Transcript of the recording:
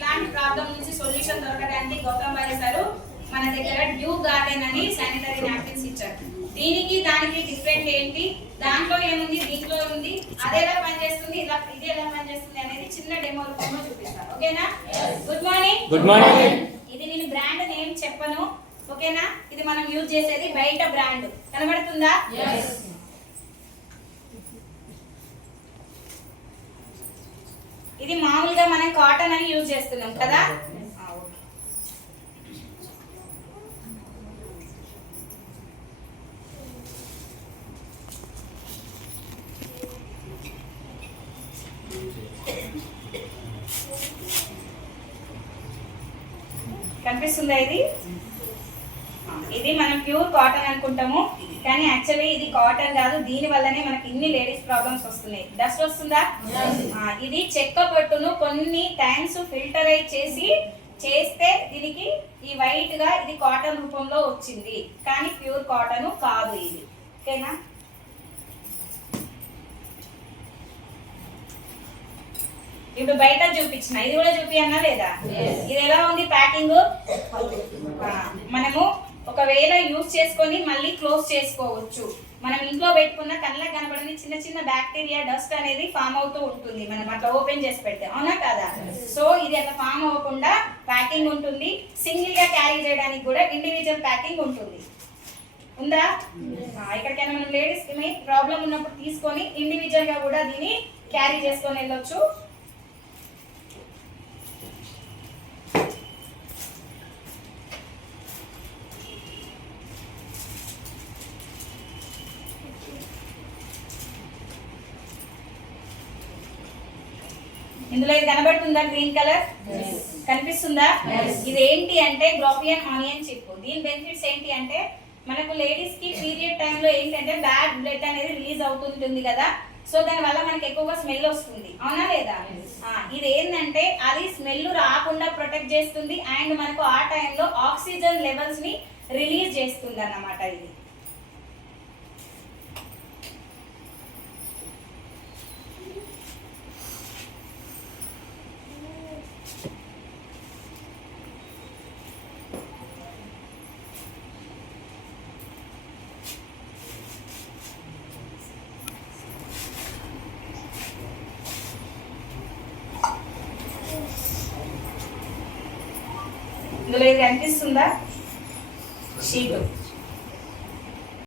ఇలాంటి ప్రాబ్లం నుంచి సొల్యూషన్ దొరకడానికి గౌతమ్ భాయ్ సార్ మన దగ్గర డ్యూ గార్డెన్ అని శానిటరీ నాప్కిన్స్ ఇచ్చారు. దీనికి దానికి డిఫరెంట్ ఏంటి, దాంట్లో ఏముంది, దీంట్లో ఉంది, అది ఎలా పనిచేస్తుంది, ఇది ఎలా పనిచేస్తుంది అనేది చిన్న డెమో రూపంలో చూపిస్తాను. ఓకేనా? Good morning. Good morning. ఇది నేను బ్రాండ్ నేమ్ చెప్పను. ఓకేనా? ఇది మనం యూజ్ చేసేది బయట బ్రాండ్. కనబడుతుందా? ఇది మామూలుగా మనం కాటన్ అని యూజ్ చేస్తున్నాం కదా. కనిపిస్తుందా? ఇది మనం ప్యూర్ కాటన్ అనుకుంటాము, కానీ యాక్చువల్లీ ఇది కాటన్ కాదు. దీని వల్లనే మనకి ఇన్ని లేడీస్ ప్రాబ్లమ్స్ వస్తున్నాయి. డస్ట్ వస్తుందా? ఇది చెక్క పట్టును కొన్ని టైమ్స్ ఫిల్టరైజ్ చేస్తే దీనికి ఈ వైట్ గా ఇది కాటన్ రూపంలో వచ్చింది, కానీ ప్యూర్ కాటన్ కాదు ఇది. ఓకేనా? ఇప్పుడు బయట చూపించిన ఇది కూడా చూపి అన్నా లేదా? ఇది ఎలా ఉంది ప్యాకింగ్? మనము ఒకవేళ యూజ్ చేసుకొని మళ్ళీ క్లోజ్ చేసుకోవచ్చు. మనం ఇంట్లో పెట్టుకున్న కళ్ళకి కనబడని చిన్న చిన్న బ్యాక్టీరియా డస్ట్ అనేది ఫామ్ అవుతూ ఉంటుంది మనం అట్లా ఓపెన్ చేసి పెడితే, అవునా కదా? సో ఇది అట్లా ఫామ్ అవ్వకుండా ప్యాకింగ్ ఉంటుంది. సింగిల్ గా క్యారీ చేయడానికి కూడా ఇండివిజువల్ ప్యాకింగ్ ఉంటుంది. ఉందా? ఎక్కడికైనా మనం లేడీస్ కి ప్రాబ్లం ఉన్నప్పుడు తీసుకొని ఇండివిజువల్ గా కూడా దీన్ని క్యారీ చేసుకొని వెళ్ళొచ్చు. ఇందులో ఇది కనబడుతుందా? గ్రీన్ కలర్ కనిపిస్తుందా? ఇది ఏంటి అంటే గ్లోపియన్ ఆనియన్ చిప్. దీని బెనిఫిట్స్ ఏంటి అంటే మనకు లేడీస్ కి పీరియడ్ టైంలో ఏంటంటే బ్యాడ్ బ్లడ్ అనేది రిలీజ్ అవుతుంటుంది కదా. సో దాని వల్ల మనకి ఎక్కువగా స్మెల్ వస్తుంది, అవునా లేదా? ఇది ఏంటంటే అది స్మెల్ రాకుండా ప్రొటెక్ట్ చేస్తుంది అండ్ మనకు ఆ టైంలో ఆక్సిజన్ లెవెల్స్ ని రిలీజ్ చేస్తుంది అన్నమాట. ఇది ఇందులో ఇది కనిపిస్తుందా? షీట్